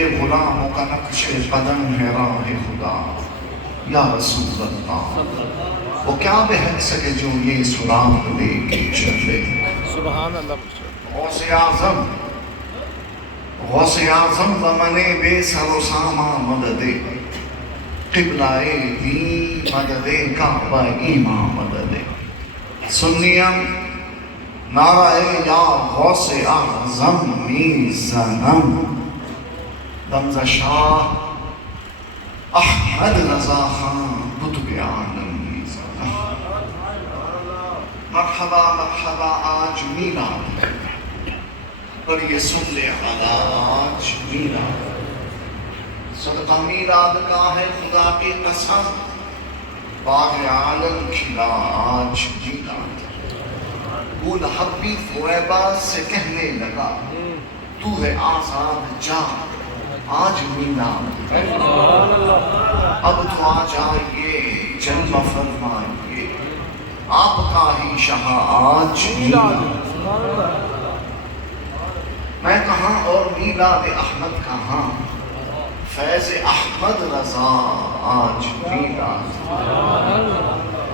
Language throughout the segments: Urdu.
تیرے غلاموں کا نقش قدم ہے راہ خدا یا رسول اللہ، وہ کیا بہت سکے جو یہ سراغ لے کے چلے۔ سبحان اللہ۔ غوث اعظم بمنے بے سر و ساما مدد قبلہ دین مدد کعبہ ایمان مدد سنیم نعرہ یا غوث اعظم میزنم دمزہ شاہ احمد رضا خان قطب عالم میزنم۔ مرحبا مرحبا آج میلاد ہے اور یہ سن لے آج میلاد، صدقہ میلاد کا ہے خدا کی قسم، باغ عالم کھلا آج میلاد۔ وہ لحبی فویبہ سے کہنے لگا تو ہے آزاد جا آج میلاد، اب تو آ جائیے جنم فرمائیے آپ کا ہی شاہ آج میلاد۔ میں کہاں اور میلاد احمد کہاں، فیض احمد رضا آج میلاد۔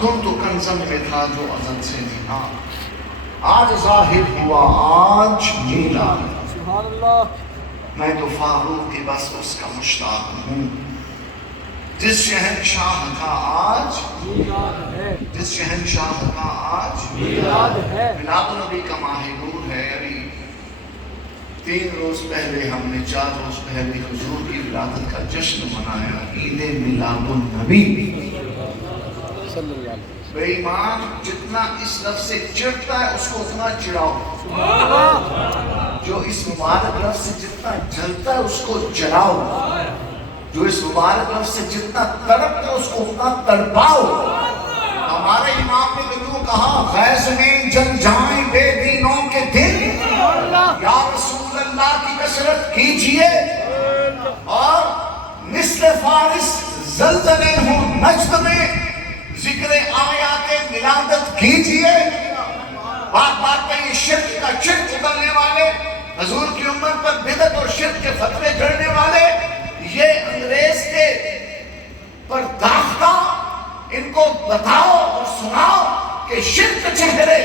تم تو کنزم میں تھا جو ازل سے تھا، آج ظاہر ہوا آج میلاد۔ میں تو فاروق کی بس اس کا مشتاق ہوں، جس شہنشاہ کا آج میلاد ہے، جس شہنشاہ کا آج میلاد ہے۔ میلاد النبی کا ماہ نور ہے۔ ابھی 3 روز پہلے ہم نے 4 روز پہلے حضور کی ولادت کا جشن منایا، عید میلاد النبی۔ بے ایمان جتنا اس لفظ سے چڑھتا ہے اس کو اتنا چڑھاؤ، جو اس مبارک لفظ سے جتنا جلتا ہے اس کو جلاؤ، جو اس مبارک لفظ سے جتنا تڑپتا ہے اس کو اتنا تڑپاؤ۔ ہمارے امام نے تو کہا غیظ میں جل جائیں بے دینوں کے دل، یا رسول اللہ کی کثرت کیجئے اور مثل فارس زلزلے ہوں نجد میں ذکر آیات ملادت کیجئے۔ بات بات پہ یہ شرک کا چرک اترنے والے، حضور کی امت پر بدعت اور شرک کے فتوے جڑنے والے، یہ انگریز کے پرداختہ، ان کو بتاؤ اور سناؤ کہ شرک چہرے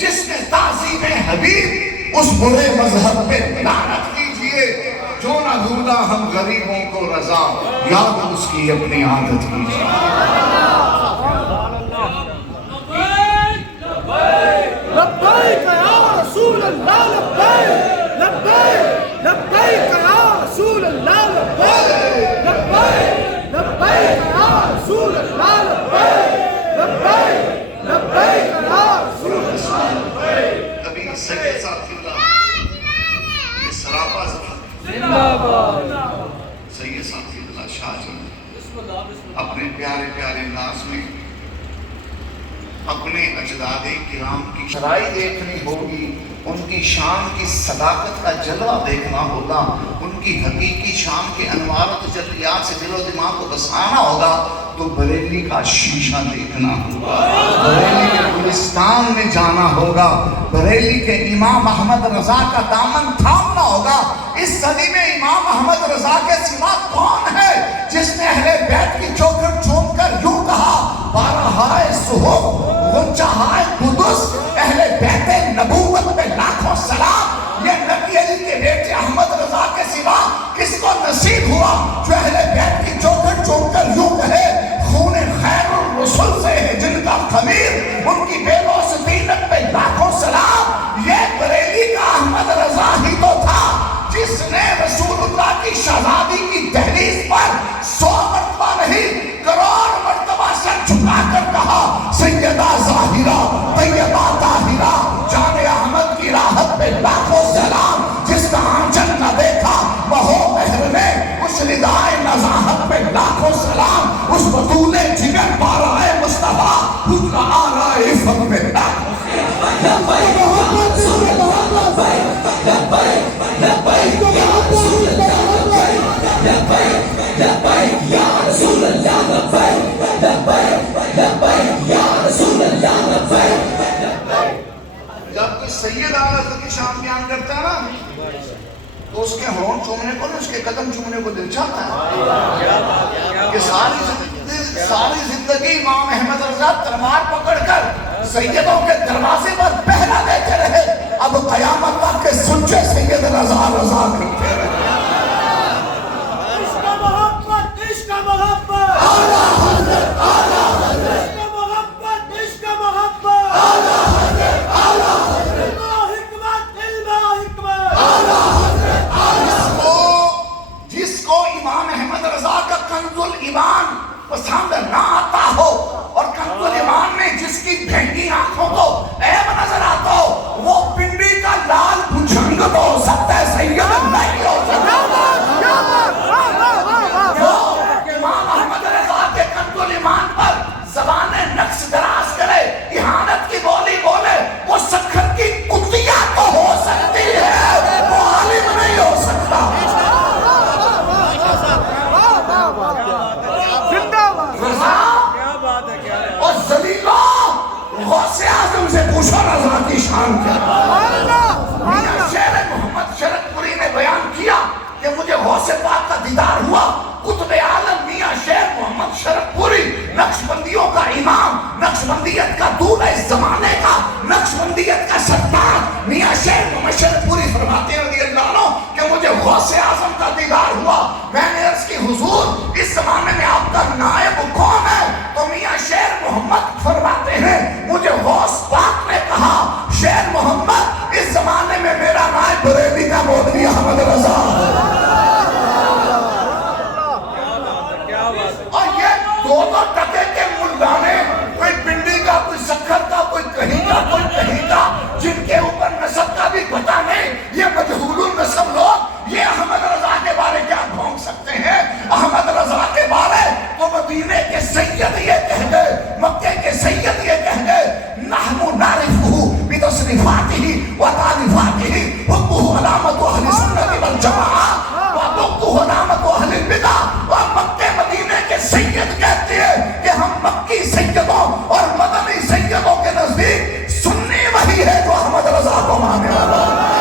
جس میں تعظیم حبیب، اس برے مذہب پہ لعنت کیجئے۔ جو نہ ڈھونڈا ہم غریبوں کو رضا، یاد اس کی اپنی عادت کیجئے۔ لبیک یا رسول اللہ لبیک، لبیک لبیک یا رسول اللہ لبیک، لبیک لبیک یا رسول اللہ لبیک، لبیک لبیک یا رسول اللہ لبیک۔ ابھی سید صافی اللہ یہ سراپا زندہ باد سید صافی اللہ شاہ جی اپنے پیارے پیارے انداز میں اپنے اجداد کرام کی شرائی دیکھنی ہوگی، ان کی شان کی صداقت کا جلوہ دیکھنا ہوگا، ان کی حقیقی شان کے انوار و تجلیات سے دل و دماغ کو بسانا ہوگا، تو بریلی کا شیشہ دیکھنا ہوگا، بریلی کے گلستان میں جانا ہوگا، بریلی کے امام احمد رضا کا دامن تھامنا ہوگا۔ اس صدی میں امام احمد رضا کے سوا کون ہے جس نے اہل بیت کی چوکھٹ چوم کر یوں کہا بارہائے صحف غنچہائے قدس اہل بیت نبوت پہ لاکھوں سلام۔ یہ نبی علی کے بیٹے احمد رضا کے سوا کس کو نصیب ہوا جو اہل بیت کی چوکھٹ چوم کر یوں کہے خون خیر الرسل سے ہے جن کا خمیر، ان کی بے لوث دینت پہ لاکھوں سلام۔ یہ بریلی کا احمد رضا ہی تو تھا جس نے رسول اللہ کی شہزادی کی دہلیز پر 100 مرتبہ نہیں کروڑ مرتبہ سر جھکا کر کہا سیدہ ظاہرہ طیبہ طاہرہ جان احمد کی راحت پہ لاکھوں سلام۔ جس کا آنچل نہ دیکھا بہو مہر نے اس ندائے نزاہت پہ لاکھوں سلام۔ اس بطول جگر بارہ مصطفیٰ حجر آرائے عفت پہ لاکھوں جب کوئی سید اعلیٰ حضرت کی شان بیان کرتا ہے نا تو اس کے ہون چومنے کو نہیں، اس کے قدم چومنے کو دل چاہتا ہے کہ ساری زندگی امام احمد رضا تلوار پکڑ کر سیدوں کے دروازے پر پہرا دیتے رہے، اب قیامت تک کے سچے سید رضا رضا کرتے رہے۔ عشق محبت، عشق محبت، اعلیٰ حضرت، اعلیٰ حضرت، عشق محبت، عشق محبت، اعلیٰ حضرت، اعلیٰ حضرت، علم حکمت، علم حکمت، اعلیٰ حضرت، جس کو امام احمد رضا کا کنز الایمان پسند نہ آتا ہو اور کنز الایمان میں جس کی بھینگی آنکھوں کو عیب نظر آتا ہو، وہ پنڈی کا لال بجھنگ تو ہو سکتا ہے، سید نہیں ہو سکتا۔ جو امام احمد رضا کے کنز الایمان پر زبان نقش دراز کرے، اہانت کی بولی بولے، وہ سکھر کی کتیا تو ہو سکتی ہے، وہ عالم نہیں ہو سکتا۔ اور ذلیلہ غوث اعظم سے پوچھو رضا کی شان کیا ہے۔ میاں شیر محمد شرک پوری نے بیان کیا کہ مجھے غوث پاک کا دیدار ہوا، قطب عالم میاں شیر محمد شرک پوری، نقش بندیوں کا امام، نقش بندیت کا دولہ اس زمانے کا، نقش بندیت کا سردار میاں شیر محمد شرک پوری فرماتے ہیں رضی اللہ عنہ کہ مجھے غوث اعظم کا دیدار ہوا۔ میں نے عرض کی حضور اس زمانے میں آپ کا نائب کون ہے؟ تو میاں شیر محمد فرماتے ہیں مجھے غوث پاک نے کہا شیر محمد اس زمانے میں میرا نائب بریلی کا مولوی احمد رضا۔ اور یہ دو ٹکے کے ملدانے، کوئی پنڈی کا، کوئی سکھر کا، کوئی کہیں کا، کوئی کہیں کا، جن کے اوپر نسب کا بھی پتہ نہیں، یہ مجہول النسب لوگ یہ احمد رضا کے بارے کیا بھونک سکتے ہیں؟ احمد رضا کے بارے تو مدینے کے سید یہ کہہ گئے، مکے کے سید یہ کہہ گئے، نحن نعرفہ بتصریفاتہ وتعریفاتہ، حبہ علامت اہل سنت والجماعہ وبغضہ علامت اہل البدع۔ اور مکے مدینے کے سید کہتے ہیں کہ ہم مکی سیدوں اور مدنی سیدوں کے نزدیک سنی وہی ہے جو احمد رضا کو ماننے والا ہے۔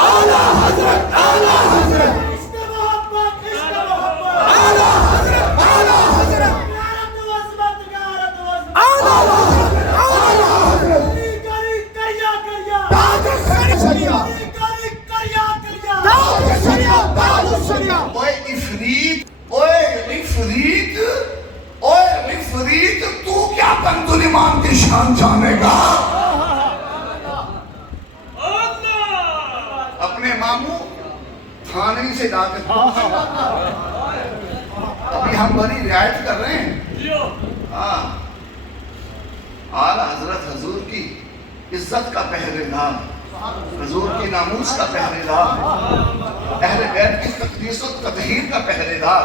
اعلیٰ حضرت، اعلیٰ حضرت، عشق محبت، عشق محبت، اعلیٰ حضرت، اعلیٰ حضرت، غیرت و عظمت، غیرت و عظمت، اعلیٰ حضرت، اعلیٰ حضرت، کری کری کریا کریا، تاج الشریعہ، کری کری کریا کریا، تاج الشریعہ، تاج الشریعہ۔ اوے عفریت، اوے عفریت، اوے عفریت، تو کیا کنز الایمان کی شان جانے گا؟ اپنے ماموں تھانے سے جا کے ابھی ہم بڑی رعایت کر رہے ہیں، ہاں، اعلیٰ حضرت حضور کی عزت کا پہرے دار، حضور کی ناموس کا پہرے دار، اہل بیت کی تقدیس و تطہیر کا پہرے دار،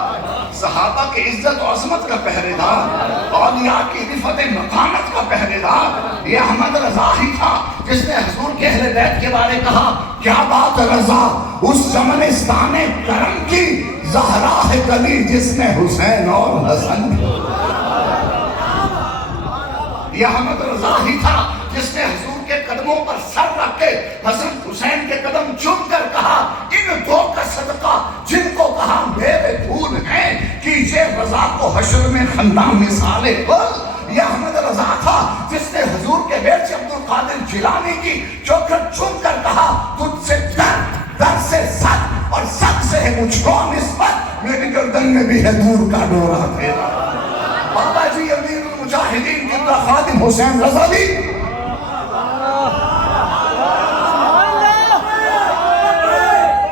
صحابہ کی عزت و عظمت کا پہرے دار، اولیاء کی رفعت مقامت کا پہرے دار، یہ احمد رضا ہی تھا جس نے حضور کے اہل بیت کے بارے کہا کیا بات رضا اس زمنستان کرم کی زہرا ہے گلی جس نے حسین اور حسن۔ یہ احمد رضا ہی تھا جس نے حضور کے قدموں پر سر رکھ کے حسن حسین کے قدم چوم کر کہا ان دو کا صدقہ جن کو کہا میرے پھول ہیں کیجئے رضا کو حشر میں خندہ مثال گل۔ یہ احمد رضا تھا جس نے حضور کے بیٹ سے عبد القادر جیلانی کی چوکھٹ چوم کر کہا تجھ سے در سے سد اور سد سے ہے مجھ کو نسبت، میری گردن میں بھی ہے دور کا ڈورا تیرا۔ بابا جی امیر المجاہدین قبلہ خادم حسین رضا دی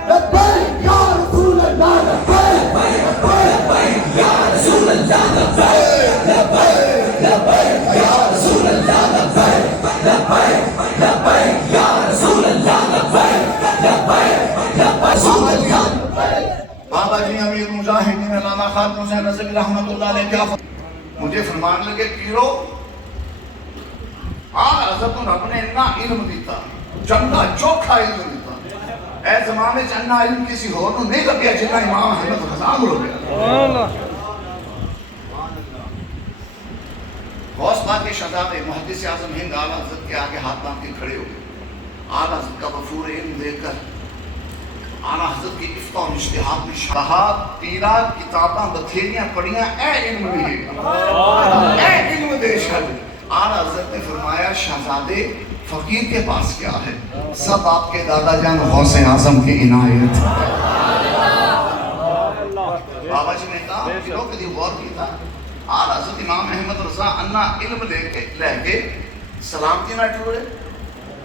لبیک یا رسول اللہ، لبیک لبیک یا رسول اللہ، لبیک لبیک لبیک یا رسول اللہ، لبیک لبیک لبیک یا رسول اللہ، لبیک لبیک لبیک۔ بابا جی امیر المجاہدین علامہ خادم حسین رضوی رحمۃ اللہ علیہ کیا مجھے فرمان لگے پیرو حضرت رب نے اتنا علم دیتا، چنگا چوکھا علم دیتا، اے زمانے چنگا علم کسی ہو تو نہیں لگیا جنہا امام احمد رضا ہو گیا۔ غوث پاک کے شہزادے محدث اعظم ہند اعلیٰ حضرت کے آگے ہاتھ باندھ کے کھڑے ہو گئے. اعلیٰ حضرت کا وفور علم دے کر اعلیٰ حضرت کی افتاء اور اجتہاد میں کہا پیرا کتاباں بتھیریاں پڑھیاں اے علم دے اے علم دے شاید. اعلیٰ حضرت نے فرمایا شہزادے فقیر کے پاس کیا ہے؟ سب آپ کے دادا جان غوث اعظم کی عنایت. بابا جی نے کہا پیروں کے لیے غور کیا. اعلیٰ حضرت امام احمد رضا انا علم لے کے سلامتی نہ ٹورے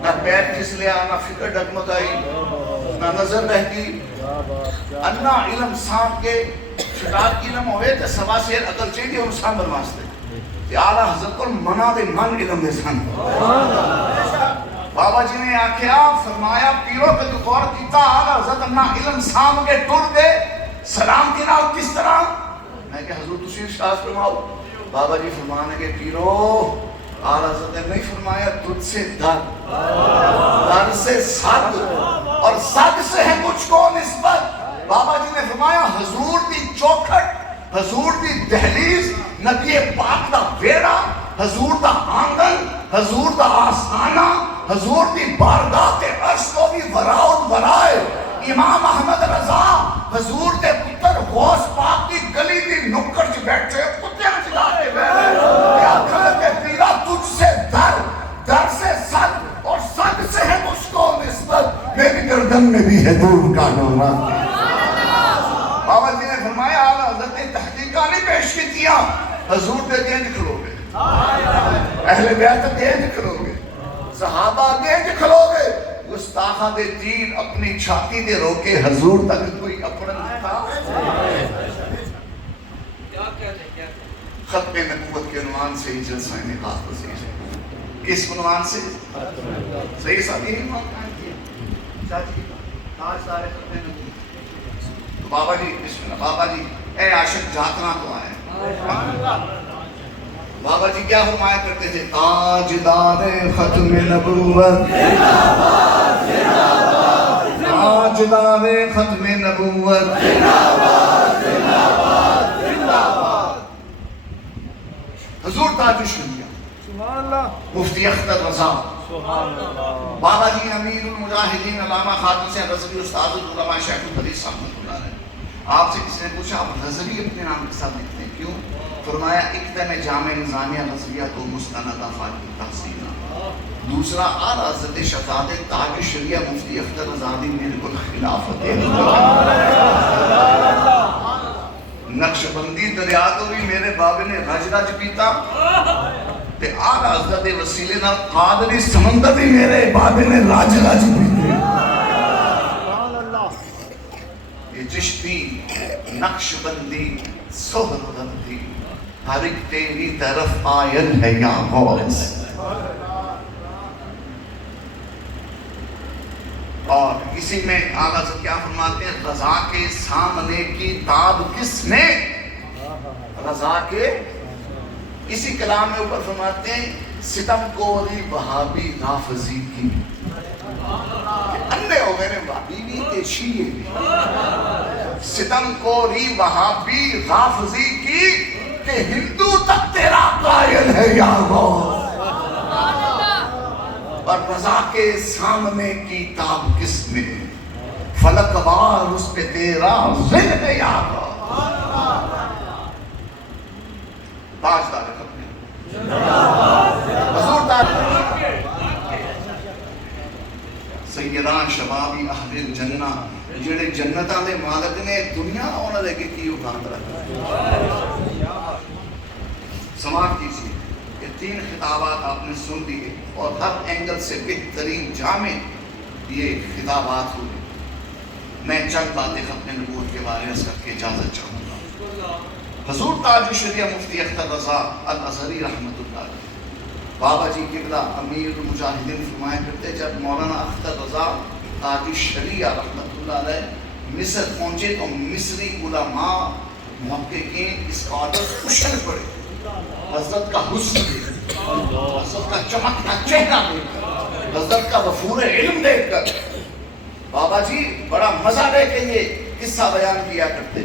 نہ پیر کس لیا نہ فکر ڈگمگائی نہ نظر رہتی. انا علم سام کے شٹاک کی علم ہوئے تو سوا سیر عقل چاہیے اور سام بنواستے. اعلیٰ حضرت کو منا دے من علم دے سن. بابا جی نے آکھیا فرمایا پیروں کے جو غور کیتا اعلیٰ حضرت انا علم سام کے ٹور دے سلامتی نہ کس طرح. میں کہ حضور تسی ارشاد فرماؤ. بابا جی فرمانے کے پیرو اعلیٰ حضرت نے نہیں فرمایا تجھ سے در سے صد اور صد سے ہے مجھ کو نسبت. بابا جی نے فرمایا حضور دی چوکھٹ حضور دی دہلیز نبی پاک دا ویڑا حضور دا آنگن حضور دا آستانہ حضور دی بارگاہ تے عرش کو بھی وراؤد ورائے. امام احمد رضا حضور دے پتر غوث پاک کی گلی دی نکڑ چ بیٹھے کتے چلا کے بیٹھے کیا کھڑے کے پیرا تجھ سے در سے صد اور صد سے ہے مجھ کو نسبت میری گردن میں بھی ہے دور کا ڈورا. بابا جی نے فرمایا اعلیٰ حضرت نے تحقیقہ نہیں پیش کی کیا حضور دے گینج کھلو گے اہل بیعت گینج کھلو گے صحابہ گینج کھلو گے گستاخہ دے تیر اپنی چھاتی دے روکے حضور تک کوئی اپنا نہیں تھا. ختم نبوت کے عنوان سے ہی جلسہ نکاح پذیر ہے. کس عنوان سے؟ صحیح ساتھی نہیں عنوان قائم کیا چاچی آج سارے ختم نبوت. تو بابا جی بسم اللہ. بابا جی اے عاشق جاتنا تو آئے. بابا جی کیا فرمایا کرتے تھے تاجدار ختم نبوت تاجدار ختم نبوت حضور تاج الشریعہ مفتی اختر رضا. بابا جی امیر المجاہدین علامہ خادم سے رضوی استاد العلماء شیخ الحدیث رحمۃ اللہ علیہ. آپ سے کسی نے پوچھا آپ رضوی اپنے نام کے ساتھ لکھتے ہیں کیوں؟ فرمایا اقدام جامع نظامیہ رضویہ تو مستند فاطمی تحصیلہ. دوسرا اعلیٰ حضرت شہزادے تاج الشریعہ مفتی اختر رضا دی میرے کو خلافت نقش بندی دریا تو بھی میرے بابے نے رج رج پیتا تے اعلیٰ حضرت وسیلے نال قادری سمندر بھی میرے بابے نے رج رج پیتے. یہ چشتی نقش بندی سہروردی ہر ایک تیری طرف آئل ہے یا غوث. اور اسی میں آغاز کیا فرماتے ہیں رضا کے سامنے کی تاب کس نے رضا کے اسی کلام میں اوپر فرماتے ہیں ستم کوری وہابی رافضی کی اندھے ہو گئے نے وہابی بھی تے شیعہ بھی. ستم کوری وہابی رافضی کی کہ ہندو تک تیرا قائل ہے یا غوث. اور رضا کے سامنے کی تاب کس میں فلک وار اس پہ تیرا ذل ہے یا غوث. تاجدار ختم حضور تاج سیدان شبابی اہل جنہ جڑے جنتاں دے مالک نے دنیا انہاں دے کی اوقات رکھا. سماعت کیجیے یہ 3 خطابات آپ نے سن لیے اور ہر اینگل سے بہترین جامع یہ خطابات ہوئے. میں چند باتیں ختم نبوت کے بارے میں کر کے اجازت چاہوں گا. حضور تاج الشریعہ مفتی اختر رضا الازہری رحمۃ اللہ علیہ بابا جی قبلہ امیر المجاہدین فرمایا کرتے جب مولانا اختر رضا تاج الشریعہ رحمۃ اللہ علیہ مصر پہنچے تو مصری علماء محققین اسکالر اچھل پڑے حضرت کا حسن دیکھ کر حضرت کا چمکتا چہرہ دیکھ کر حضرت کا وفور علم دیکھ کر. بابا جی بڑا مزہ لے کے یہ قصہ بیان کیا کرتے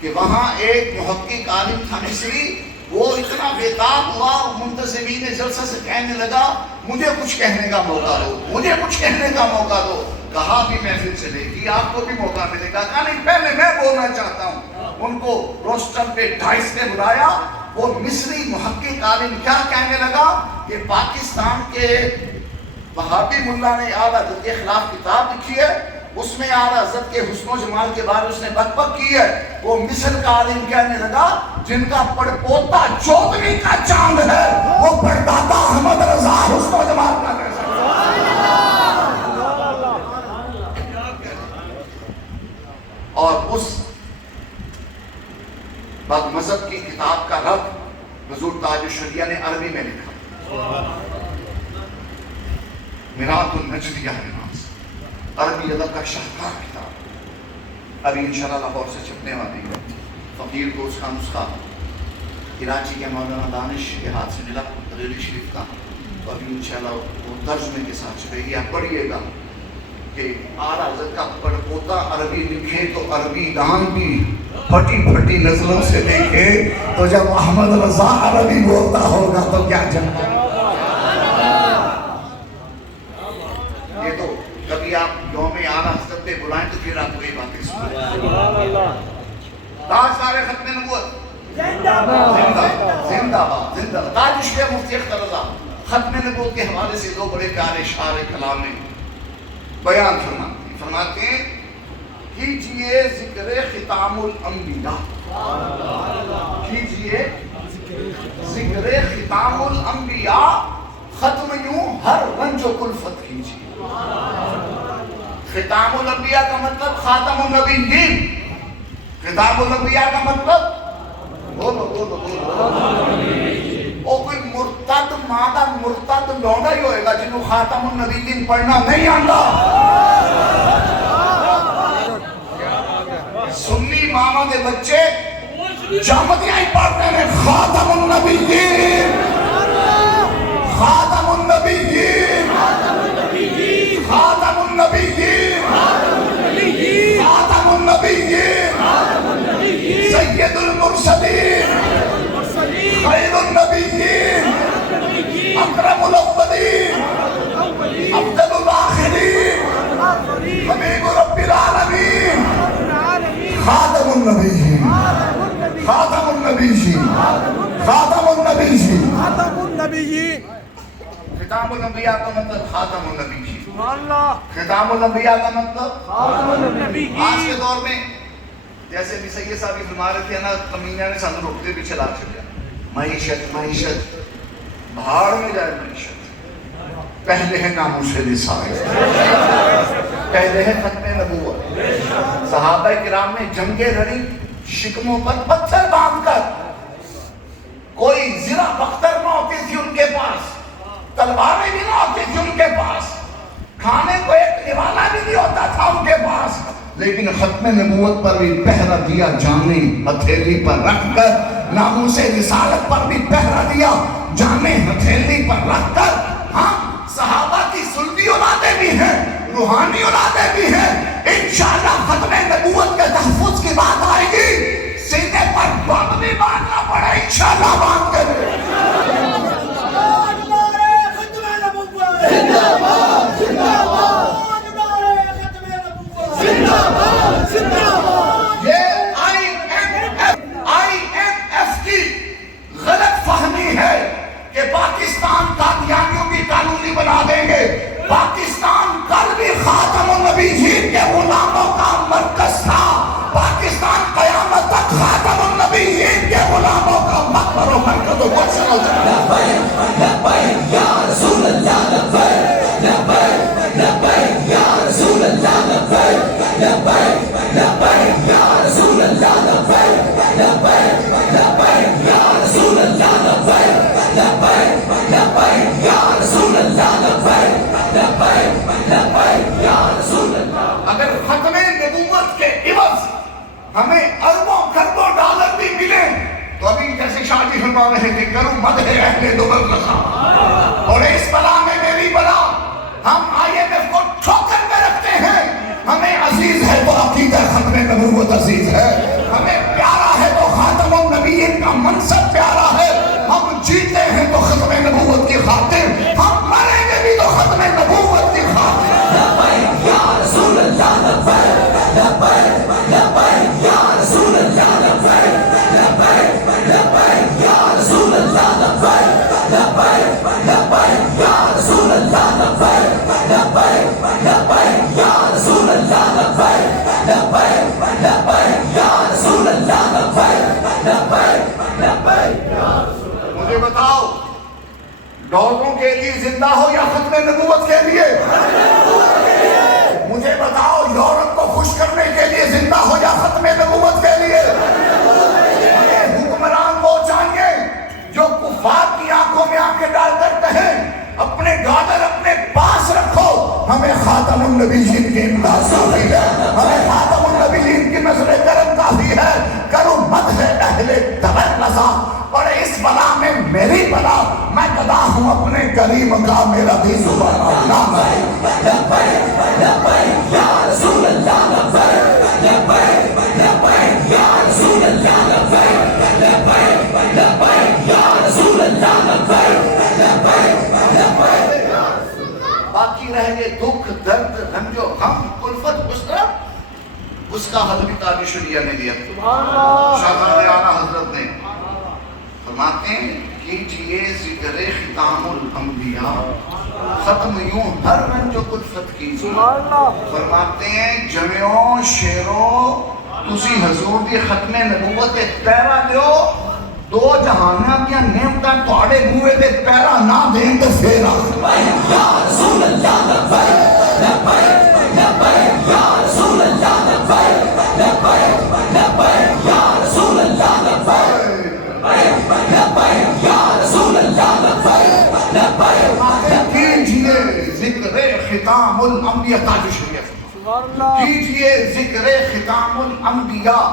کہ وہاں ایک محقق عالم تھا مصری وہ اتنا بےتاب ہوا، منتظمین جلسہ سے کہنے لگا مجھے کچھ کہنے کا موقع دو، مجھے کچھ کہنے کا موقع دو. کہا بھی محفل چلے گی، آپ کو بھی موقع ملے گا. کہا نہیں پہلے میں بولنا چاہتا ہوں. ان کو روسٹر پہ 2:30 پہ بلایا. وہ مصری محقق عالم کیا کہنے لگا کہ پاکستان کے وہابی ملا نے اعلیٰ حضرت کے خلاف کتاب لکھی ہے، اس میں اعلیٰ حضرت کے حسن و جمال کے بارے اس نے بک کی ہے. وہ مصر کا عالم کہنے لگا جن کا پڑپوتا 14ویں کا چاند ہے وہ پردادا احمد رضا حسن و جمال کا کہہ سکتا ہے. اور اس بعد مذہب کی کتاب کا رب حضور تاج الشریعہ نے عربی میں لکھا، مرات النجدیہ ناز، عربی ادب کا شاہکار کتاب. ابھی انشاءاللہ لاہور سے چھپنے والی ہے. فقیر کو اس کا نسخہ کراچی کے مولانا دانش کے ہاتھ سے ملا ریلی شریف کا، تو ابھی انشاءاللہ وہ ترجمے کے ساتھ چھپے گی. آپ پڑھیے گا کہ اعلیٰ حضرت کا پڑپوتا عربی لکھے تو عربی دان بھی پھٹی پھٹی نسلوں سے دیکھے، تو جب احمد رضا عربی بولتا ہوگا تو کیا جنتا. یہ تو کبھی آپ یوم اعلیٰ حضرت پہ بلائیں تو پھر آپ کو یہ باتیں سنیں. تاج سارے ختم نبوت زندہ باد زندہ باد زندہ باد. تاج الشریعہ مفتی اختر رضا ختم نبوت کے حوالے سے دو بڑے پیارے اشعار کلام میں بیان فرماتے ہیں کیجئے ذکر ختام الانبیاء، کیجئے ذکر ختام الانبیاء، ختم یوں ہر رنج و کلفت کیجئے. ختام الانبیاء کا مطلب خاتم النبیین، ختام الانبیاء کا مطلب بولو بولو بولو. او کوئی مرتد مادہ مرتد لونڈا ہی ہوئے گا جنہوں خاتم النبیین پڑھنا نہیں آندا. سنی ماما دے بچے جامعیاں ہی پڑھتے ہیں خاتم النبیین، خاتم النبیین، خاتم النبیین، خاتم النبیین، سید المرسلین، خیر النبیین، اکرم الاولین، افضل الاخرین، حبیب رب العالمین، خاتم النبیین، خاتم النبیین، خاتم النبیین، خاتم النبیین. ختام الانبیاء کا مطلب خاتم النبیین. ختام الانبیاء کا مطلب خاتم النبیین. آج کے دور میں جیسے بھی سید صاحب کی فرما رہے تھے نا، کمینہ نے سانو روکتے پیچھے لا چھڑیا. معیشت معیشت بھاڑ میں جائے معیشت. پہلے ہے ناموس رسالت، پہلے ہے ختم نبوت. صحابہ کرام نے جنگیں لڑی شکموں پر پتھر باندھ کر. کوئی زرہ بختر نہ ہوتی تھی ان کے پاس، تلواریں بھی نہ ہوتی تھی ان کے پاس، کھانے کو ایک نوالا بھی نہیں ہوتا تھا ان کے پاس، لیکن ختم نبوت پر بھی پہرا دیا جانے ہتھیلی پر رکھ کر. ناموس رسالت پر بھی پہرا دیا جانے ہتھیلی پر رکھ کر. ہاں صحابہ کی سلبی اولادیں بھی ہیں، روحانی اولادیں بھی ہیں. انشاءاللہ ختم نبوت کے تحفظ کی بات آئے گی، سینے پر بم بھی باندھنا پڑے انشاءاللہ باندھ کے دے. ختم نبوت زندہ باد زندہ باد، ختم نبوت زندہ باد زندہ باد. یہ IMF کی غلط فہمی ہے کہ پاکستان قادیانیوں کی قانونی بنا دیں گے. پاکستان کل بھی خاتم النبیین کے غلاموں کا مرکز تھا. پاکستان قیامت تک خاتم النبیین کے غلاموں کا مقبر و مرکز و مرکز ہو جائے گا. لبیک لبیک یا رسول اللہ، لبیک لبیک لبیک یا رسول اللہ، لبیک لبیک لبیک یا رسول اللہ، لبیک لبیک لبیک یا رسول اللہ، لبیک لبیک لبیک یا رسول اللہ، لبیک لبیک لبیک یا رسول اللہ. اگر ختم نبوت کے عوض ہمیں اربوں کروڑوں ڈالر بھی ملے تو ابھی جیسے شاہ جی فرما رہے تھے کروں مدح اہل دبل رکھا اور اس بلا میں میری بلا. ہم IMF کو ٹھوکر میں رکھتے ہیں. ہمیں عزیز ہے تو عقیدہ ختم نبوت عزیز ہے، ہمیں پیارا ہے تو خاتم النبیین کا منصب پیارا ہے. خاطر، ہم مریں گے بھی تو ختم نبوت کی خاطر. لبیک یا رسول اللہ لبیک لبیک لبیک یا رسول اللہ لبیک لبیک لبیک یا رسول اللہ لبیک لبیک لبیک یا رسول اللہ لبیک لبیک لبیک یا رسول اللہ لبیک لبیک لبیک یا رسول اللہ لبیک لبیک لبیک. مجھے بتاؤ، ڈاکٹروں کے لیے زندہ ہو یا ختم نبوت کے لیے؟ مجھے بتاؤ، یورپ کو خوش کرنے کے لیے زندہ ہو یا ختم نبوت کے لیے؟ ہمیں حکمران وہ چاہیے جو کفار کی آنکھوں میں آنکھیں ڈال کر کہیں اپنے ڈالر اپنے پاس رکھو، ہمیں خاتم النبیین کی امداد کافی ہے، ہمیں خاتم النبیین کی نظر کرم کافی ہے. کرو مدح اہل دبر رضا، اور اس بلا میں میری بلا، میں گدا ہوں اپنے کریم کا، میرا بھی زبان نام ہے. لبیک لبیک یا رسول اللہ لبیک لبیک لبیک یا رسول اللہ لبیک لبیک لبیک یا رسول اللہ لبیک لبیک لبیک. باقی رہ گئے دکھ درد رنج و غم الفت اسرت، اس کا حل بھی تاج شریعہ نے دیا. شاہجہاں اعلیٰ حضرت نے فرماتے ہیں کیجئے ذکر ختام الانبیاء، ختم یوں ہر رنج و الفت کیجئے. فرماتے ہیں جمعوں شیروں تسی حضور دی ختم نبوت پیرا دیو، دو جہانیاں کیا نعمتاں تواڈے منہ تے پیرا نہ دین تے پھر یا رسول اللہ لبیک لبیک لبیک یا رسول اللہ لبیک لبیک لبیک یا رسول اللہ لبیک لبیک یا رسول اللہ لبیک لبیک. کیجئے ذکر ختام الانبیاء تاج شریعہ، کیجئے ذکر ختام الانبیاء،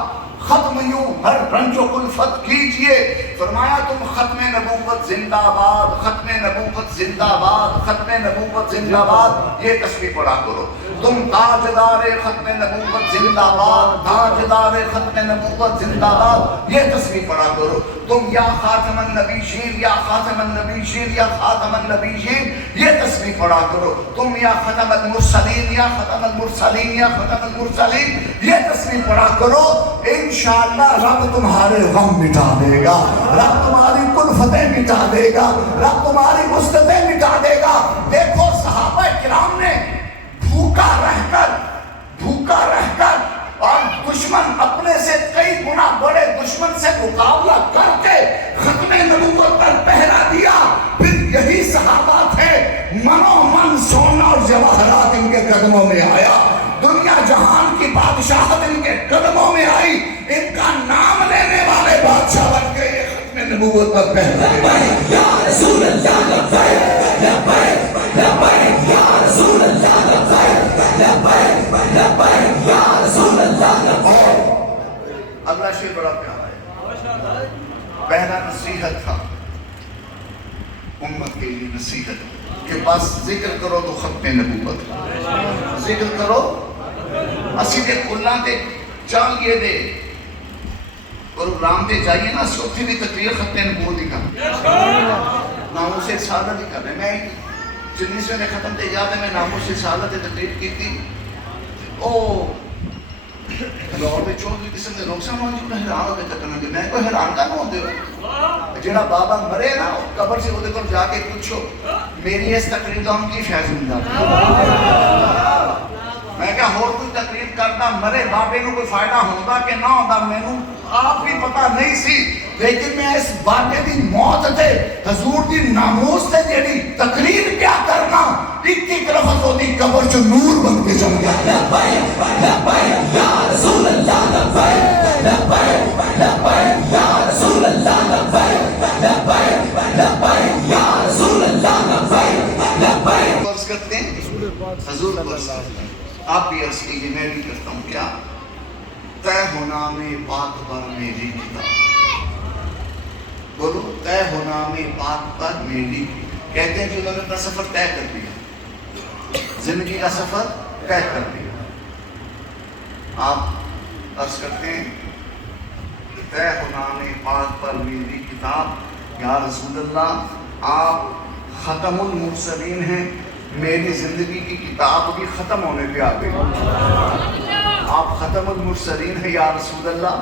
ختم یوں ہر رنج و الفت کیجئے. فرمایا تم ختم نبوت زندہ باد، ختم نبوت زندہ باد، ختم نبوت زندہ باد یہ تسبیح پڑھا کرو. تم تاجدار ختم نبوت زندہ باد، تاجدار ختم نبوت زندہ باد یہ تسبیح پڑھا کرو. تم یا خاتم النبیین یا خاتم النبیین یا خاتم النبیین یہ تسبیح پڑھا کرو. تم یا ختم المرسلین یا ختم المرسلین یا ختم المرسلین یہ تسبیح پڑھا کرو. انشاءاللہ رب تمہارے غم مٹا دے گا، رب تمہاری کلفتیں مٹا دے گا، رب تمہاری مصیبتیں مٹا دے گا. دیکھو صحابہ کرام نے بھوکا رہ کر اور دشمن اپنے سے کئی گنا بڑے دشمن سے مقابلہ کر کے ختم نبوت پر پہرا دیا. پھر یہی صحابہ تھے، منو من سونا اور جواہرات ان کے قدموں میں آیا، دنیا جہان کی بادشاہت ان کے قدموں میں آئی. ان کا نام لینے والے بادشاہ بن کے یہ ختم نبوت پر پہرا دیا. یا رسول اللہ لبیک لبیک لبیک یا رسول اللہ لبیک لبیک لبیک یا رسول اللہ لبیک. اگلا شعر بڑا پیارا ہے، پہلا نصیحت تھا امت کے لیے، نصیحت کہ بس ذکر کرو تو ختم نبوت، ذکر کرو. اسی دے کھلا تے چال گئے دے پروگرام تے جائیے نا، سوتھی بھی تقریر ختم نبوت ہی کر ناموس رسالت ہی کر رہے. میں 19ویں نے ختم تے یاد ہے میں ناموس رسالت تقریر کی تھی. او لاہور دے چودھری قسم دے لوگ سامنے جو حیران ہو کے تکنا کہ میں کوئی حیران کا نہ ہوتے ہو. جڑا بابا مرے نا قبر سے وہ دیکھو جا کے پوچھو میری اس تقریر کا ہم کی فیض ملتا. میں کہا اور کوئی تقریر کرنا مرے بابے نو کوئی فائدہ ہوتا کہ نہ ہوتا مینوں آپ بھی پتہ نہیں سی. لیکن میں اس بابے دی موت تے حضور دی ناموس تے جیڑی تقریر کیا کرنا، ایک لفظ دی قبر چ نور بن کے چل گیا. لبیک لبیک یا رسول اللہ لبیک لبیک لبیک یا رسول اللہ لبیک لبیک لبیک یا رسول اللہ لبیک لبیک. عرض کرتے ہیں حضور کو عرض کرتے ہیں، آپ بھی عرض کیجئے میں بھی کرتا ہوں. کیا طے ہونا میں پاک پر میری کتاب، بولو طے ہونا میں پاک پر میری. کہتے ہیں کہ انہوں نے اپنا سفر طے کر دیا، زندگی کا سفر طے کر دیا. آپ عرض کرتے ہیں طے ہونا میں پاک پر میری کتاب. یا رسول اللہ آپ ختم المرسلین ہیں، میری زندگی کی کتاب بھی ختم ہونے پہ آ گئی۔ آپ ختم المرسلین ہیں یا رسول اللہ،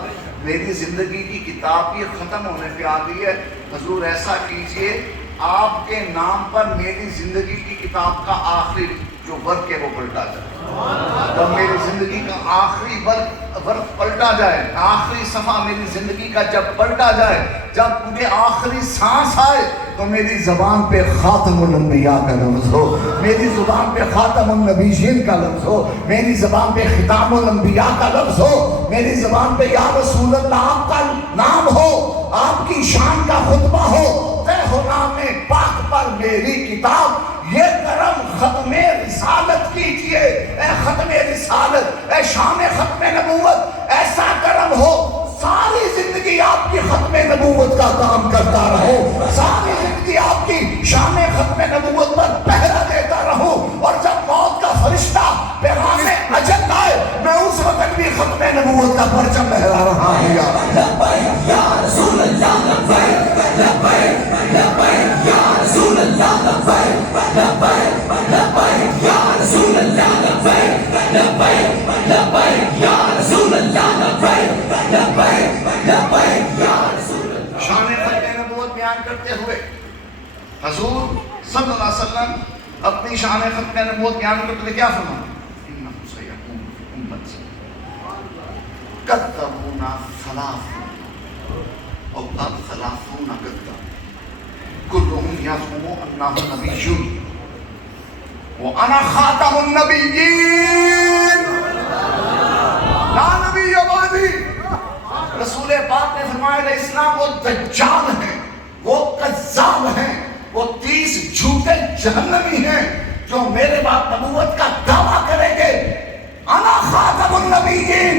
میری زندگی کی کتاب بھی ختم ہونے پہ آ گئی ہے۔ حضور ایسا کیجئے آپ کے نام پر میری زندگی کی کتاب کا آخری جو ورق ہے وہ پلٹا جائے، جب میری زندگی کا آخری ورق پلٹا جائے، آخری صفحہ میری زندگی کا جب پلٹا جائے، جب مجھے آخری سانس آئے تو میری زبان پہ خاتم الانبیاء کا لفظ ہو، میری زبان پہ خاتم النبیین کا لفظ ہو، میری زبان پہ ختام الانبیاء کا لفظ ہو، میری زبان پہ یا رسول اللہ آپ کا نام ہو، آپ کی شان کا خطبہ ہو، اے ہو نام پاک پر میری کتاب۔ یہ کرم ختم رسالت کیجئے، اے ختم رسالت، اے شان ختم نبوت، ایسا کرم ہو ساری زندگی آپ کی ختم نبوت کا کام کرتا رہو، ساری زندگی آپ کی شان ختم نبوت پر پہرا دیتا رہو، اور جب موت کا فرشتہ پیغام اجل آئے میں اس وقت بھی ختم نبوت کا پرچم لہرا رہا ہوں۔ لبیک یا رسول اللہ، لبیک لبیک لبیک یا رسول اللہ، لبیک لبیک لبیک یا رسول اللہ، لبیک لبیک لبیک یا رسول اللہ، لبیک لبیک لبیک یا رسول اللہ۔ شان ختم نبوت بیان کرتے ہوئے حضور صلی اللہ علیہ وسلم اپنی شان ختم نبوت بیان کرتے ہوئے کیا فرمایا؟ انہ سیکون امت سے کذبون ثلاثون او اب ثلاثون کذب کلهم یزعم انہ نبی وانا خاتم النبیین لا نبی بعدی۔ رسول پاک نے فرمایا علیہ السلام وہ دجال ہیں، وہ کذاب ہیں، وہ 30 جھوٹے جہنمی ہیں جو میرے بعد نبوت کا دعویٰ کریں گے۔ انا خاتم النبیین،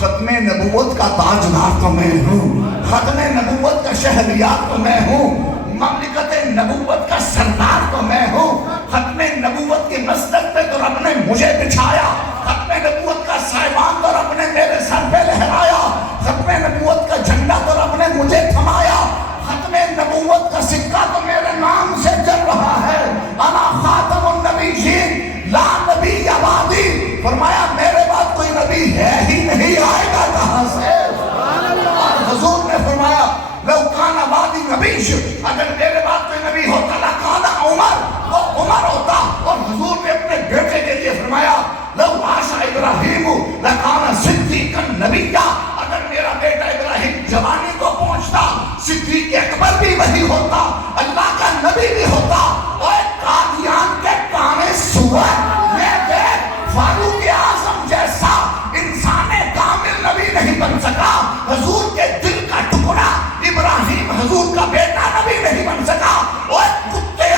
ختم نبوت کا تاجدار تو میں ہوں، ختم نبوت کا شہریار تو میں ہوں، مملکت نبوت کا سردار تو میں ہوں، ختم نبوت کی مسجد پہ تو رب نے مجھے بچھایا، ختم نبوت کا سائبان تو رب نے میرے سر پہ لہرایا، ختم نبوت کا جھنڈا تو رب نے مجھے تھمایا، ختم نبوت کا سکہ تو میرے نام سے چل رہا ہے۔ انا خاتم النبیین لا نبی بعدی، فرمایا میرے بعد کوئی نبی ہے ہی نہیں، آئے گا کہاں سے؟ اور حضور نے فرمایا لو کان بعدی نبی، اگر میرے بعد کوئی نبی ہوتا لکان عمر، وہ عمر ہوتا۔ اور حضور نے اپنے بیٹے کے لیے فرمایا لو عاش ابراہیم لکان صدیقا نبیا، اگر میرا بیٹا ابراہیم جوانی کو پہنچتا صدیق اکبر بھی وہی ہوتا، اللہ کا نبی بھی ہوتا۔ اور قادیان کے کانے سور میں دیکھ فاروق اعظم جیسا انسان کامل نبی نہیں بن سکا، حضور کے دل کا ٹکڑا ابراہیم حضور کا بیٹا نبی نہیں بن سکا۔ اور کتے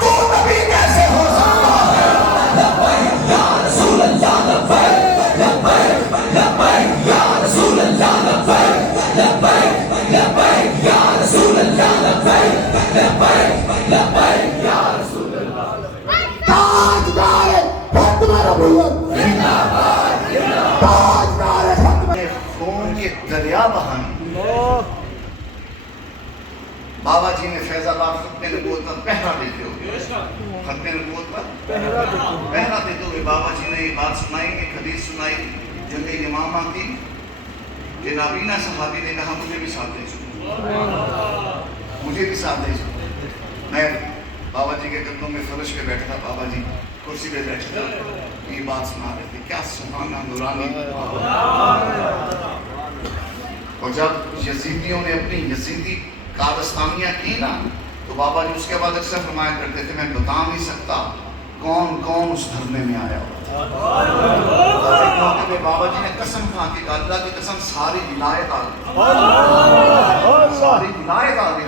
تو نبی کیسے ہو سکتا ہے؟ لبیک یا رسول اللہ، لبیک لبیک لبیک یا رسول اللہ، لبیک لبیک لبیک یا رسول اللہ، لبیک لبیک لبیک یا رسول اللہ۔ تاجدار ختم نبوت زندہ باد، تاجدار ختم خون کے دریا بہانے۔ بابا جی نے فیض آباد ختم نبوت پر پہرا دیتے ہوئے، ختم نبوت پر پہرا دیتے ہوئے بابا جی نے یہ بات سنائی، ایک حدیث سنائی جنگ یمامہ کی کہ نابینا صحابی نے کہا مجھے بھی ساتھ دے چکو، مجھے بھی ساتھ دے چکو۔ میں بابا جی کے قدموں میں فرش پہ بیٹھا، بابا جی کرسی پہ بیٹھا تھا، یہ بات سنا رہے تھے، کیا سبحانہ نورانی۔ اور جب یزیدیوں نے اپنی یزیدی کارستانیاں کی نا تو بابا جی اس کے بعد اکثر فرمایا کرتے تھے میں بتا نہیں سکتا کون کون اس دھرنے میں آیا ہوا تھا۔ ایک موقع پہ بابا جی نے قسم کھا کے کہا اللہ کی قسم ساری ولایت آ گئی، ساری ولایت آ گئی۔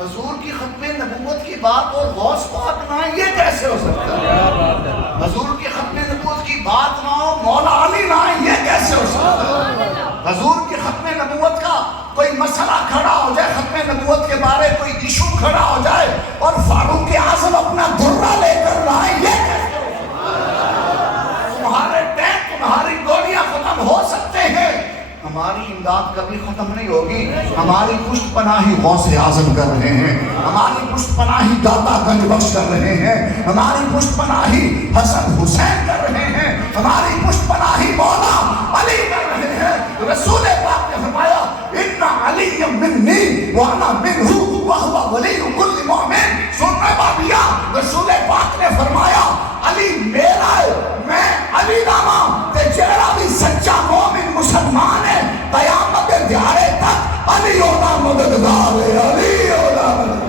حضور کی ختم نبوت کی بات اور غوث پاک نہ یہ کیسے ہو سکتا ہے؟ حضور کی ختم نبوت کی بات نہ ہو مولا علی نہ یہ کیسے ہو سکتا ہے؟ حضور کی ختم نبوت کا کوئی مسئلہ کھڑا ہو جائے، ختم نبوت کے بارے کوئی ایشو کھڑا ہو جائے اور فاروق اعظم اپنا درہ لے کر لائے، یہ کیسے ہو سکتا ہے؟ تمہارے ٹینک تمہاری گولیاں ختم ہو سکتے ہیں، ہماری امداد کبھی ختم نہیں ہوگی. ہماری پشت پناہی غوث اعظم کر رہے ہیں, ہماری پشت پناہی داتا گنج بخش کر رہے ہیں, ہماری پشت پناہی حسن حسین کر رہے ہیں, ہماری پشت پناہی مولا علی کر رہے ہیں. رسول پاک نے فرمایا ان علی منی وانا منہ وہو ولی کل مومن. سن رہے بابیا, رسول پاک نے فرمایا علی میرا ہے, میں علی نامہ تے جیڑا بھی سچا مومن مسلمان ہے قیامت دیارے تک علی ہونا مددگار ہے, علی ہونا مددگار.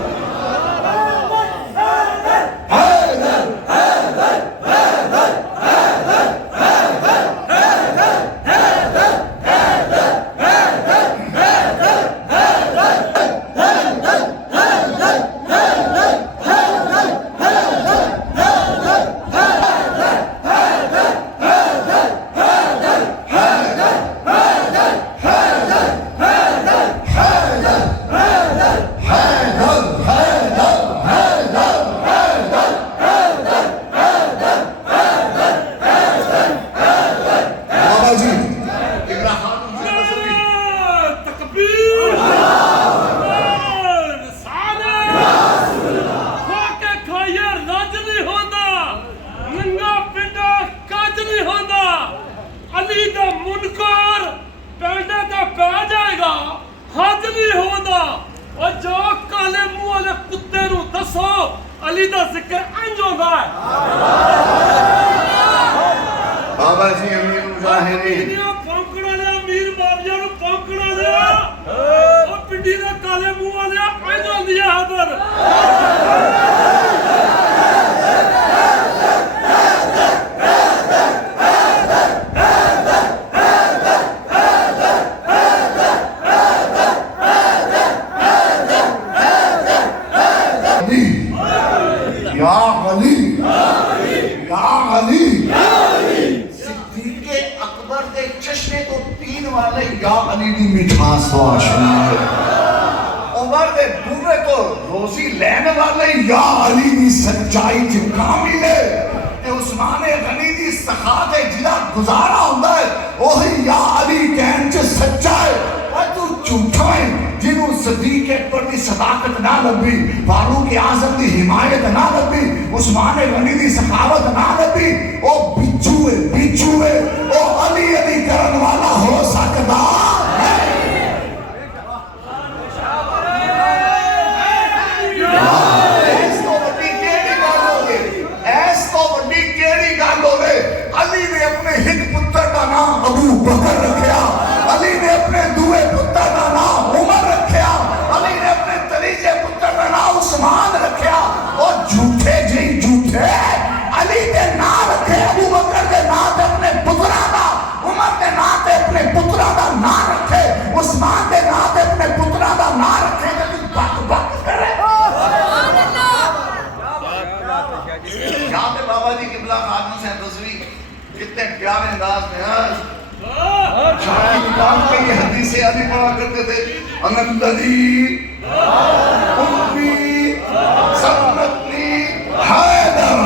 فاروق اعظم دی حمایت نہ لبی, عثمان غنی دی سخاوت نہ لبی, او بچو ہے او علی علی کرن والا ہو سکتا ہے. ایس تو بڑی کیڑی گل ہوے, علی نے اپنے ہک پتر کا نام ابو بکر رکھیا, علی نے اپنے دوے پتر کا نام عمر رکھیا, علی نے اپنے تریجے پتر کا نام عثمان رکھیا. اور جھوٹے علی کے نام رکھے ابو بکر کے نام تے اپنے پتراں دا, عمر کے نام تے اپنے پتراں دا نام رکھے, عثمان کے نام تے اپنے پتراں دا نام رکھے. بک کرے یہاں پہ بابا جی قبلہ خاتون سے تصویر کتنے پیارے انداز میں شاہ امام کے یہ حدیثیں علی پڑھا کرتے تھے, انندی امی سنتنی حیدر.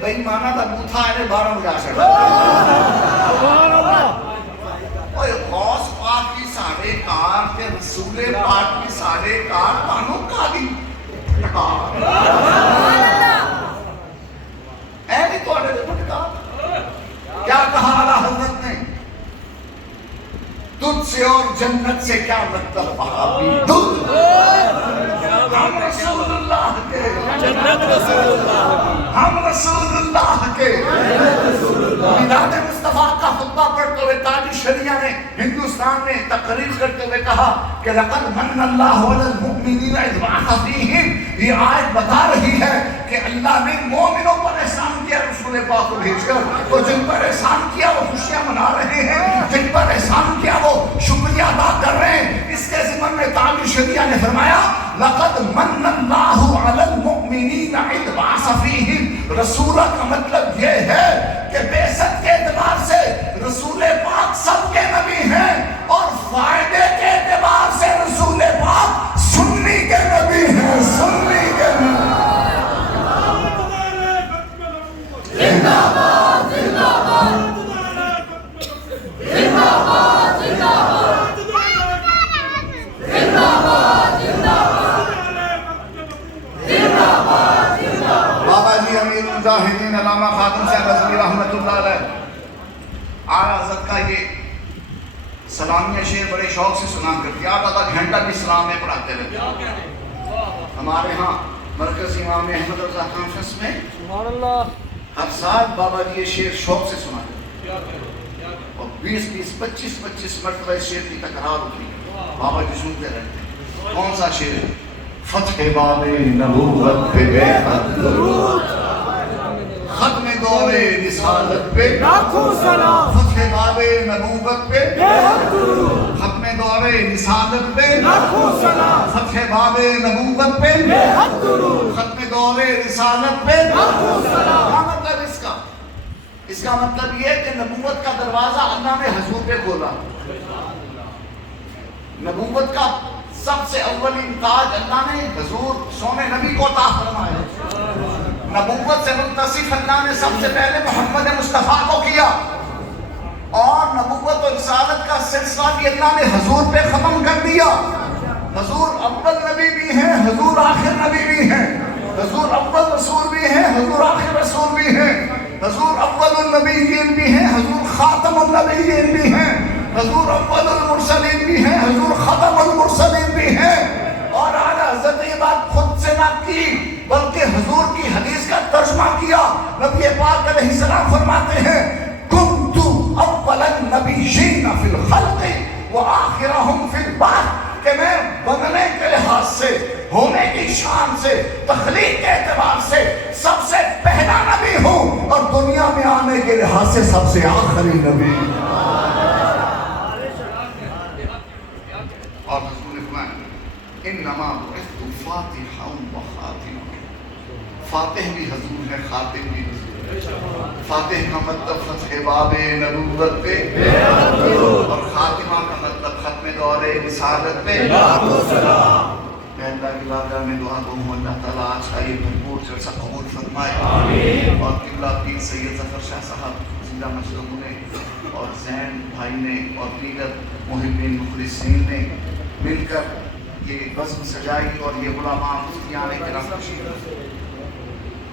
بےمانہ دا بوتھا ہے 12 بجا چھڑا. اوے غوث پاک کی سارے کار تے رسول پاک کی سارے کار تانوں کا دی ٹکا اے بھی تواڈے دے ٹکا. کیا کہا اعلیٰ حضرت نے, تجھ سے اور جنت سے کیا مطلب وہابی دودھ, ہم رسول اللہ کے جنت رسول اللہ, ہم رسول اللہ کے میلاد مصطفیٰ کا خطبہ پڑھتے ہوئے تاج شریعہ نے ہندوستان میں تقریر کرتے ہوئے کہا کہ لقد من اللہ علی المؤمنین اذ بعث فیہم. یہ آیت بتا رہی ہے کہ اللہ نے مومنوں پر احسان کیا رسول پاک کو بھیج کر، تو جن پر احسان کیا وہ خوشیاں منا رہے ہیں، جن پر احسان کیا وہ شکریہ ادا کر رہے ہیں۔ اس کے ضمن میں تعالی شریعہ نے فرمایا لقد من اللہ علی المؤمنین اذ بعث فیہم رسولہ، کا مطلب یہ ہے کہ بعثت کے اعتبار سے رسول پاک سب کے نبی ہیں، اور فائدے کے اعتبار سے رسول پاک سنی کے نبی ہیں، سنی کے نبی۔ زندہ باد زندہ باد زندہ باد زندہ باد زندہ باد زندہ باد زندہ باد۔ بابا جی امیر المجاہدین علامہ خاتم صاحب رضوی رحمۃ اللہ علیہ اعلیٰ حضرت کا یہ سلامیہ شعر بڑے شوق سے سنا کرتے، آدھا گھنٹہ بھی اسلام میں پڑھاتے رہتے۔ ہمارے ہاں مرکزی امام احمد رضا کانفرنس میں ہر سال بابا جی یہ شعر شوق سے سنا کرتے، اور 25 مرتبہ اس شعر کی تکرار ہوتی ہے، بابا جی سنتے رہتے ہیں۔ کون سا شعر؟ فتح باب نبوت پہ بے حد درود، ختم دور رسالت پہ لاکھوں سلام، فتح باب نبوت پہ بے حد درود، ختم دور رسالت پہ لاکھوں سلام، فتح باب نبوت پہ بے حد درود، ختم دور رسالت پہ لاکھوں سلام۔ کیا مطلب اس کا؟ اس کا مطلب یہ کہ نبوت کا دروازہ اللہ نے حضور پہ کھولا، نبوت کا سب سے اولین تاج اللہ نے حضور سونے نبی کو عطا فرمایا، نبوت سے متصف اللہ نے سب سے پہلے محمد مصطفیٰ کو کیا، اور نبوت و رسالت کا سلسلہ بھی اللہ نے حضور پہ ختم کر دیا۔ حضور اول نبی بھی ہیں، حضور آخر نبی بھی ہیں، حضور اول رسول بھی ہیں، حضور آخر رسول بھی ہیں، حضور اول النبیین بھی ہیں، حضور خاتم النبیین بھی ہیں، حضور اول المرسلین بھی ہیں، حضور ختم المرسلین بھی ہیں۔ اور اعلیٰ حضرت یہ بات خود سے نہ کی بلکہ حضور کی حدیث کا ترجمہ کیا۔ نبی پاک علیہ السلام فرماتے ہیں کنت اول النبیین فی الخلق وآخرہم فی البعث، کہ میں بننے کے لحاظ سے، ہونے کی شان سے، تخلیق کے اعتبار سے سب سے پہلا نبی ہوں، اور دنیا میں آنے کے لحاظ سے سب سے آخری نبی۔ اور حضور نے فرمایا انما بعثت فاتحا و خاتما، فاتح بھی حضور ہے، خاتم بھی حضور ہے۔ فاتح کا مطلب فتح باب نبوت پہ، اور خاتمہ کا مطلب ختم دور رسالت پہ۔ میں اللہ کی بارگاہ میں دعا کروں اللہ تعالیٰ آج کا یہ بھرپور جلسہ قبول فرمائے، اور قبلہ پیر سید ظفر شاہ صاحب ضلع مشرق نے، اور زین بھائی نے، اور دیگر محبین مخلصین نے مل کر یہ بزم سجائی، اور یہ علماء مفتیان کرام تشریف۔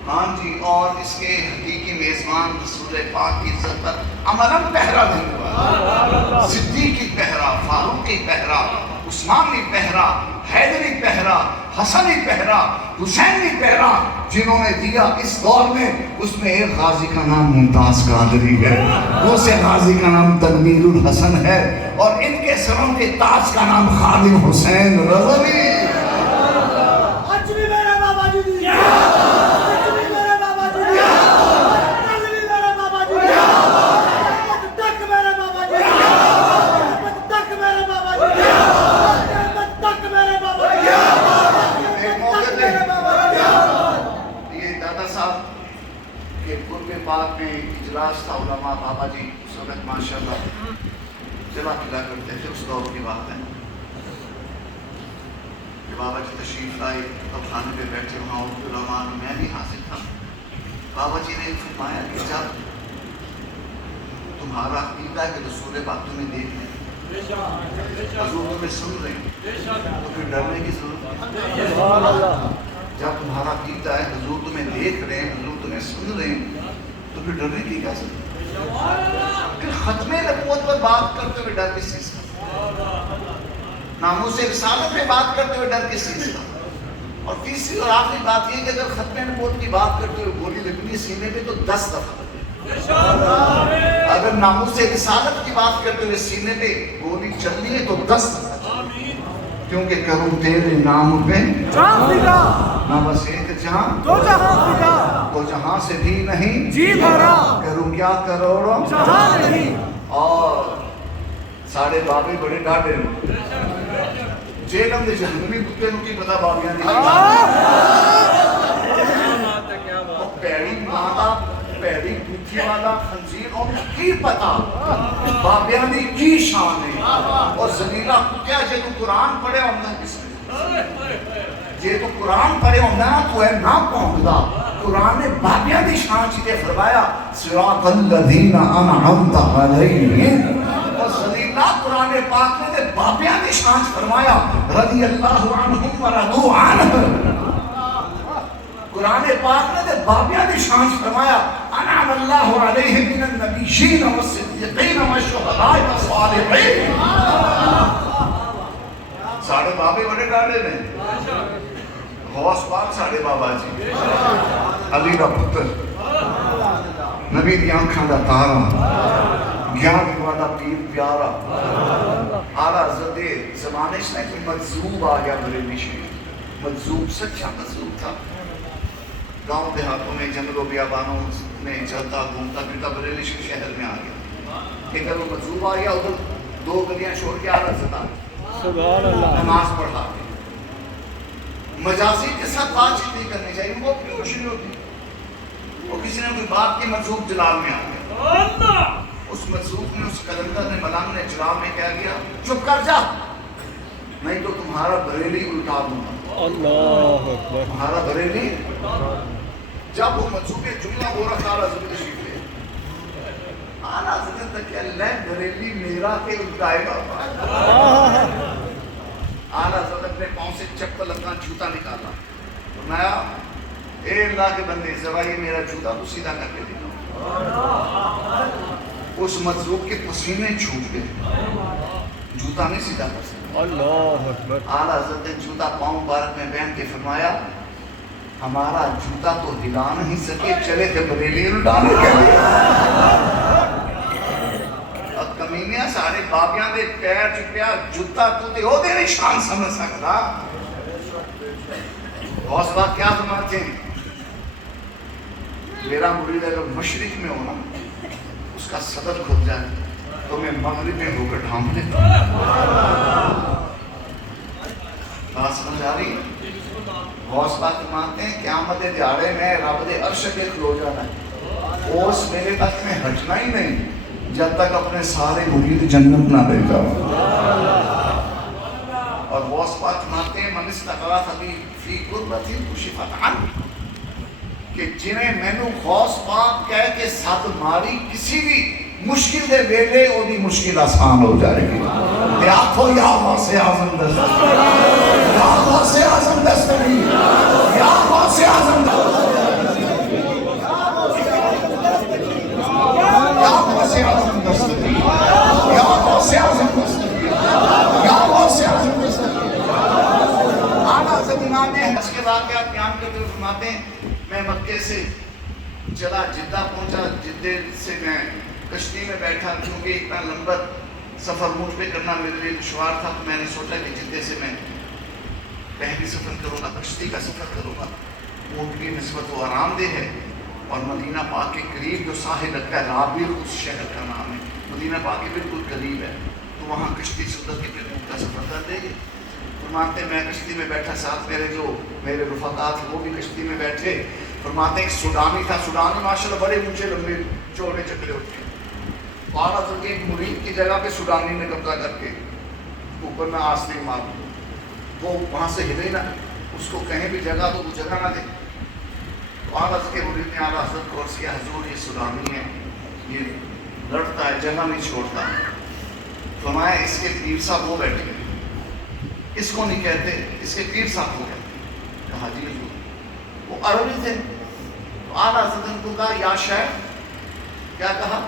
ہاں جی، اور اس کے حقیقی میزبان رسول پاک کی عزت پر عملاً پہرا دینے والا، صدیقی پہرا، فاروقی پہرا، عثمانی پہرا، حیدری پہرا، حسنی پہرا، حسینی پہرا جنہوں نے دیا اس دور میں، اس میں ایک غازی کا نام ممتاز قادری ہے، دوسرے غازی کا نام تنویر الحسن ہے، اور ان کے سروں کے تاج کا نام خادم حسین رضوی۔ پاک میں اجلاس تھا علماء، بابا جی اس وقت ماشاءاللہ جلا پلا کرتے تھے، اس دور کی بات ہے کہ بابا جی تشریف لائے، تب خانے پہ بیٹھے، وہاں علماء میں بھی حاضر تھا۔ بابا جی نے فرمایا کہ جب تمہارا عقیدہ ہے کہ رسول پاک تمہیں دیکھ لیں، حضور تمہیں سن رہے ہیں، تو پھر ڈرنے کی ضرورت نہیں۔ جب تمہارا عقیدہ ہے حضور تمہیں دیکھ رہے ہیں، حضور تمہیں سن رہے ہیں، تو پھر ڈرنے کی کیا ضرورت؟ پھر ختم نبوت پر بات کرتے ہوئے ڈر کس چیز کا؟ ناموس رسالت میں بات کرتے ہوئے ڈر کس چیز کا؟ اور تیسری اور آخری بات یہ کہ اگر ختم نبوت کی بات کرتے ہوئے گولی لگنی ہے سینے پہ تو 10 دفعہ لگے، اگر ناموس رسالت کی بات کرتے ہوئے سینے پہ گولی چلنی ہے تو 10 دفعہ، کیونکہ کروں تیرے نام پہ جان فدا نہ بس ایک جہاں دو جہاں فدا تو جہاں سے بھی نہیں جی بھرا کروں کیا کروڑوں جہاں نہیں اور ساڑھے بابے بڑے ڈاڈے جیلم دے جہنمی کتے نو کی پتا بابیاں دی وہ پیڑی مادا پیڑی پوچھی والا خنزیر اور کی پتا بابیاں دی کی شان ہے اور زلیلہ کتیا جے تو قرآن پڑھے ہوندہ کس نے جے تو قرآن پڑھے ہوندہ تو ہے نا پہنگدہ قرآن نے بابیاں دی شان چیتے فرمایا صراط الذین انعمت علیہم اور زلیلہ قرآن پاک نے دے بابیاں دی شان فرمایا رضی اللہ عنہم و رضو عنہ قرآن پاک نے دے بابیاں دی شان فرمایا انعم اللہ علیہم من النبیین والصدیقین والشہداء والصالحین ساڑھے بابے بڑے ڈالے نے غوث پاک ساڑھے بابا جی علی کا پتر نبی دی آنکھاں دا تارا گیان والا پیر پیارا آلہ حضرت زمانے سے کوئی مجذوب آ گیا بریلی شریف مجذوب سچا مجذوب تھا گاؤں دیہاتوں میں جنگلوں بیابانوں میں چلتا گھومتا پھرتا بریلی شہر میں آ گیا کہ اگر وہ مجذوب آ گیا ادھر دو گلیاں چھوڑ کے آلہ حضرت آ گیا نماز پڑھا کے مجازی کے ساتھ بات چیت نہیں کرنی چاہیے وہ اپنی ہوش نہیں ہوتی وہ کسی نے کوئی بات کی مجذوب جلال میں آ گیا اس مجذوب نے اس قلندر نے ملانگ نے جلال میں کہہ گیا چپ کر جا نہیں تو تمہارا بریلی الٹا دوں گا اللہ اکبر تمہارا بریلی جب وہ مجذوب جملہ ہو رہا تھا حضرت تشریف لے آنا حضرت تک کہ اللہ بریلی میرا کے الٹائے گا آنا حضرت اپنے پاؤں سے چپل اپنا جوتا نکالا فرمایا اے اللہ کے بندے ذرا یہ میرا جوتا تو سیدھا کر کے دینا اس مجذوب کے پسینے چھوٹ گئے جوتا نہیں سیدھا کر سکتا اللہ اکبر اعلیٰ حضرت نے جوتا پاؤں مبارک میں پہن کے فرمایا ہمارا جوتا تو ہلا نہیں سکے چلے تھے بریلی اڑانے کے لیے اور کمینیاں سارے بابیاں دے پیر چپیا جوتا تو دے ہو دے نہیں شان سمجھ سکتا غوث بات کیا سمجھتے ہیں میرا مرید اگر مشرق میں ہونا اس کا صدر کھل جائے تو میں مغرب میں ہو کر ڈھانپ لیتا بات سمجھ آ رہی ہے غوث پاک مانتے ہیں قیامت دیہاڑے میں رب دے عرش کے کھلو جانا ہے اس میرے تک میں ہٹنا ہی نہیں جب تک اپنے سارے مرید جنت نہ دے جاؤ اور غوث پاک مانتے ہیں من استغاث فی قربت کشفت عنہ کہ جنہیں مینو غوث پاک کہہ کے ساتھ ماری کسی بھی مشکل دے ویلے او دی مشکل آسان ہو جائے گی دیاتھو یا غوث اعظم دستگیر یا غوث اعظم دستگیر یا غوث اعظم دستگیر یا غوث اعظم دستگیر یا غوث اعظم دستگیر یا غوث اعظم دستگیر آنا زمینہ میں حج کے واقعات بیان کرتے ہوئے فرماتے ہیں میں مکے سے چلا جدہ پہنچا جدہ سے میں کشتی میں بیٹھا کیونکہ اتنا لمبا سفر مجھ پہ کرنا میرے لیے دشوار تھا تو میں نے سوچا کہ جدہ سے میں پہلی سفر کروں گا کشتی کا سفر کروں گا اونٹ کی نسبت وہ آرام دہ ہے اور مدینہ پاک کے قریب جو ساحل لگتا ہے رابیر اس شہر کا نام ہے مدینہ پاک کے بالکل قریب ہے تو وہاں کشتی سے اتر کے پھر اونٹ کا سفر کر دے گی فرماتے ہیں میں کشتی میں بیٹھا ساتھ میرے رفقات وہ بھی کشتی میں بیٹھے فرماتے ہیں ایک سوڈانی تھا سوڈانی ماشاءاللہ بڑے اونچے لمبے چوڑے چکرے ہوتے ہیں بارہ حضرت ایک مرید کی جگہ پہ سوڈانی نے قبضہ کر کے اوپر میں آستے مار وہ وہاں سے ہلے نہ اس کو کہیں بھی جگہ تو وہ جگہ نہ دے بارہ حضرت کے مرید نے اعلیٰ حضرت کو عرض کیا حضور یہ سوڈانی ہے یہ لڑتا ہے جگہ نہیں چھوڑتا فرمایا اس کے پیر صاحب وہ بیٹھے اس کو نہیں کہتے اس کے پیر صاحب کو کہتے کہا جی حضور وہ عربی تھے تو اعلیٰ حضرت نے کو کہا یا شیخ کیا کہا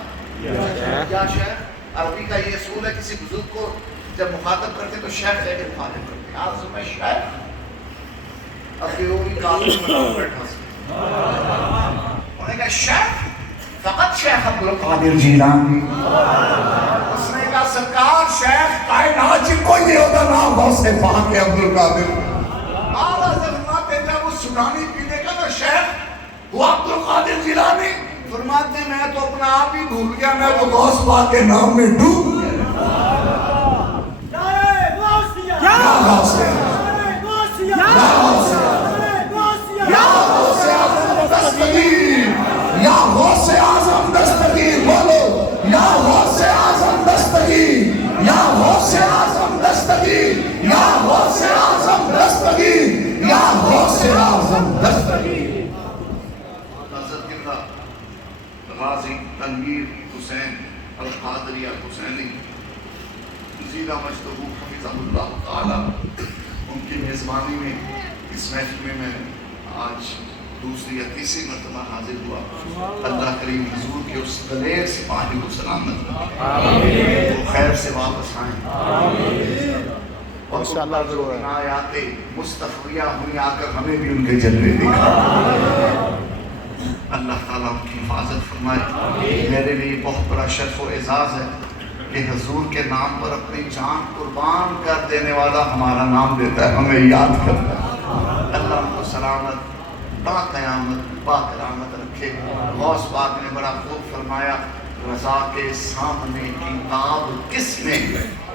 یا شیخ عربی کا یہ اصول ہے کسی بزرگ کو جب مخاطب کرتے تو شیخ کہہ کے مخاطب کرتے ہیں آپ میں شیخ اب وہ بھی کافی مطلب بیٹھا سکتے انہوں نے کہا شیخ فقط شیخ عبدالقادر جیلانی اس نے کہا سرکار شیخ کائنات جی کوئی نہیں ہوتا نام غوث پاک ہے عبدالقادر آلہ فرماتے جب وہ سنانی پینے کا نا شیخ وہ عبدالقادر جیلانی فرماتے میں تو اپنا آپ ہی بھول گیا میں تو غوث پاک کے نام میں ڈوب گیا یا غوث یا غوث یا غوث اعظم دستگیر یا غوث اعظم دستگیر بولو یا غوث اعظم دستگیر یا غوث اعظم دستگیر یا غوث اعظم دستگیر یا غوث اعظم دستگیر حضرت قبلہ غازی تنویر حسین القادری الحسینی زیدہ مجدہ حفظہ اللہ تعالی ان کی میزبانی میں اس محفل میں آج دوسری یا تیسری مرتبہ حاضر ہوا اللہ کریم حضور کے اس دلیر سپاہی کو سلامت وہ خیر سے واپس آئیں اور انشاءاللہ جو آیات مستفیہ ہوئی آ کر ہمیں بھی ان کے جلوے دکھا اللہ تعالیٰ ان کی حفاظت فرمائے میرے لیے بہت بڑا شرف و اعزاز ہے کہ حضور کے نام پر اپنی جان قربان کر دینے والا ہمارا نام دیتا ہے ہمیں یاد کرتا ہے اللہ ان کو سلامت با قیامت با کرامت رکھے غوث پاک نے بڑا خوب فرمایا رضا کے سامنے کتاب کس نے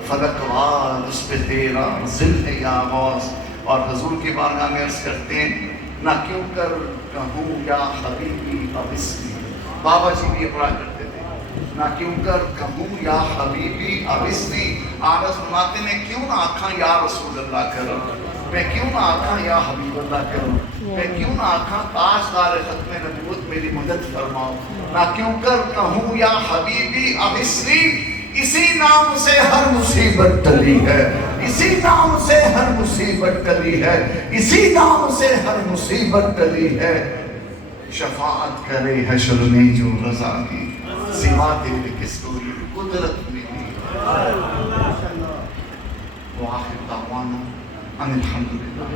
فلک وار اس پہ تیرا ذل ہے یا غوث اور حضور کی بارگاہ میں عرض کرتے ہیں نہ کیوں کر کہوں یا حبیبی ابسنی بابا جی بھی یہ پڑھا کرتے تھے نہ کیوں کر کہوں یا حبیبی ابسنی آنس فرماتے میں کیوں نہ آکھاں یا رسول اللہ کروں میں کیوں نہ آکھاں یا حبیب اللہ کروں میں کیوں نہ آکھاں تاجدار ختم نبوت میری مدد فرماؤ نہ کیوں کر کہوں یا حبیبی ابسنی اسی نام سے ہر مصیبت ٹلی ہے اسی نام سے ہر مصیبت ٹلی ہے اسی نام سے ہر مصیبت ٹلی ہے شفاعت کرے حشر میں جو رضا کی سوا تیرے کس کو یہ قدرت ملی وآخر دعوانا ان الحمدللہ